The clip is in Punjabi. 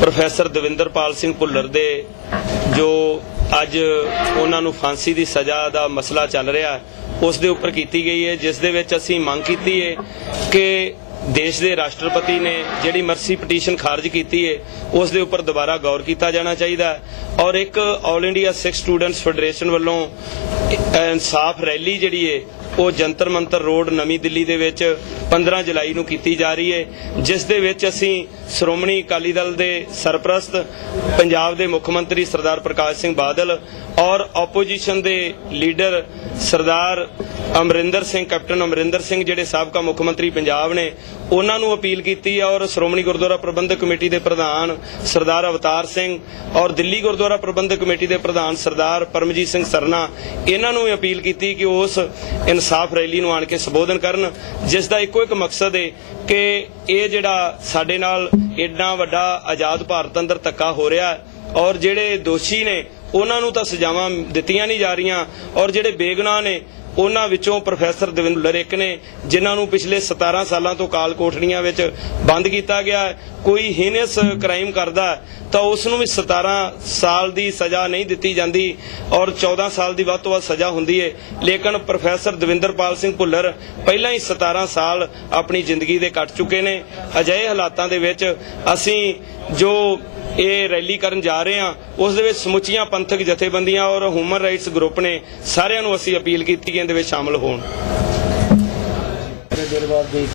ਪ੍ਰੋਫੈਸਰ ਦਵਿੰਦਰਪਾਲ ਸਿੰਘ ਭੁੱਲਰ ਦੇ ਜੋ ਅੱਜ ਉਹਨਾਂ ਨੂੰ ਫਾਂਸੀ ਦੀ ਸਜ਼ਾ ਦਾ ਮਸਲਾ ਚੱਲ ਰਿਹਾ ਉਸ ਦੇ ਉੱਪਰ ਕੀਤੀ ਗਈ ਹੈ, ਜਿਸ ਦੇ ਵਿੱਚ ਅਸੀਂ ਮੰਗ ਕੀਤੀ ਹੈ ਕਿ ਦੇਸ਼ ਦੇ ਰਾਸ਼ਟਰਪਤੀ ਨੇ ਜਿਹੜੀ ਮਰਸੀ ਪਟੀਸ਼ਨ ਖਾਰਜ ਕੀਤੀ ਹੈ, ਉਸ ਦੇ ਉੱਪਰ ਦੁਬਾਰਾ ਗੌਰ ਕੀਤਾ ਜਾਣਾ ਚਾਹੀਦਾ ਹੈ। ਔਰ ਇੱਕ all India Sikh students federation ਵੱਲੋਂ ਇਨਸਾਫ ਰੈਲੀ ਜਿਹੜੀ ਹੈ, ਉਹ ਜੰਤਰ ਮੰਤਰ ਰੋਡ ਨਵੀਂ ਦਿੱਲੀ ਦੇ ਵਿੱਚ 15 ਜੁਲਾਈ ਨੂੰ ਕੀਤੀ ਜਾ ਰਹੀ ਹੈ, ਜਿਸ ਦੇ ਵਿੱਚ ਅਸੀਂ ਸ਼੍ਰੋਮਣੀ ਅਕਾਲੀ ਦਲ ਦੇ ਸਰਪ੍ਰਸਤ, ਪੰਜਾਬ ਦੇ ਮੁੱਖ ਮੰਤਰੀ ਸਰਦਾਰ ਪ੍ਰਕਾਸ਼ ਸਿੰਘ ਬਾਦਲ ਔਰ ਆਪੋਜੀਸ਼ਨ ਦੇ ਲੀਡਰ ਸਰਦਾਰ ਅਮਰਿੰਦਰ ਸਿੰਘ, ਕੈਪਟਨ ਅਮਰਿੰਦਰ ਸਿੰਘ ਜਿਹੜੇ ਸਾਬਕਾ ਮੁੱਖ ਮੰਤਰੀ ਪੰਜਾਬ ਨੇ, ਉਹਨਾਂ ਨੂੰ ਅਪੀਲ ਕੀਤੀ ਹੈ ਔਰ ਸ਼੍ਰੋਮਣੀ ਗੁਰਦੁਆਰਾ ਪ੍ਰਬੰਧਕ ਕਮੇਟੀ ਦੇ ਪ੍ਰਧਾਨ ਸਰਦਾਰ ਅਵਤਾਰ ਸਿੰਘ ਔਰ ਦਿੱਲੀ ਗੁਰਦੁਆਰਾ ਪ੍ਰਬੰਧਕ ਕਮੇਟੀ ਦੇ ਪ੍ਰਧਾਨ ਸਰਦਾਰ ਪਰਮਜੀਤ ਸਿੰਘ ਸਰਨਾ, ਇਹਨਾਂ ਨੂੰ ਵੀ ਅਪੀਲ ਕੀਤੀ ਕਿ ਉਸ ਇਨਸਾਫ ਰੈਲੀ ਨੂੰ ਆਣ ਕੇ ਸੰਬੋਧਨ ਕਰਨ, ਜਿਸ ਦਾ ਇੱਕੋ ਇੱਕ ਮਕਸਦ ਹੈ ਕਿ ਇਹ ਜਿਹੜਾ ਸਾਡੇ ਨਾਲ ਏਡਾ ਵੱਡਾ ਆਜ਼ਾਦ ਭਾਰਤ ਅੰਦਰ ਧੱਕਾ ਹੋ ਰਿਹਾ ਔਰ ਜਿਹੜੇ ਦੋਸ਼ੀ ਨੇ, ਉਹਨਾਂ ਨੂੰ ਤਾਂ ਸਜ਼ਾਵਾਂ ਦਿੱਤੀਆਂ ਨਹੀਂ ਜਾ ਰਹੀਆਂ ਔਰ ਜਿਹੜੇ ਬੇਗੁਨਾਹ ਨੇ ਉਹਨਾਂ ਵਿੱਚੋਂ ਪ੍ਰੋਫੈਸਰ ਦਵਿੰਦਰ ਇੱਕ ਨੇ, ਜਿਨ੍ਹਾਂ ਨੂੰ ਪਿਛਲੇ 17 ਸਾਲਾਂ ਤੋਂ ਕਾਲ ਕੋਠੜੀਆਂ ਵਿੱਚ ਬੰਦ ਕੀਤਾ ਗਿਆ ਕੋਈ ਹੀਨਸ ਕ੍ਰਾਈਮ ਕਰਦਾ ਤਾਂ ਉਸ ਨੂੰ ਵੀ 17 ਸਾਲ ਦੀ ਸਜ਼ਾ ਨਹੀਂ ਦਿੱਤੀ ਜਾਂਦੀ ਔਰ 14 ਸਾਲ ਦੀ ਵੱਧ ਤੋਂ ਵੱਧ ਸਜ਼ਾ ਹੁੰਦੀ ਹੈ ਲੇਕਿਨ ਪ੍ਰੋਫੈਸਰ ਦਵਿੰਦਰਪਾਲ ਸਿੰਘ ਭੁੱਲਰ ਪਹਿਲਾਂ ਹੀ 17 ਸਾਲ ਆਪਣੀ ਜ਼ਿੰਦਗੀ ਦੇ ਕੱਟ ਚੁੱਕੇ ਨੇ। ਅਜਿਹੇ ਹਾਲਾਤਾਂ ਦੇ ਵਿੱਚ ਅਸੀਂ ਜੋ ਇਹ ਰੈਲੀ ਕਰਨ ਜਾ ਰਹੇ ਹਾਂ, ਉਸ ਦੇ ਵਿੱਚ ਸਮੁੱਚੀਆਂ ਪੰਥਕ ਜਥੇਬੰਦੀਆਂ ਔਰ ਹਿਊਮਨ ਰਾਈਟਸ ਗਰੁੱਪ ਨੇ ਸਾਰਿਆਂ ਨੂੰ ਅਸੀਂ ਅਪੀਲ ਕੀਤੀ ਕਿ ਦੇ ਵਿੱਚ ਸ਼ਾਮਲ ਹੋਣ।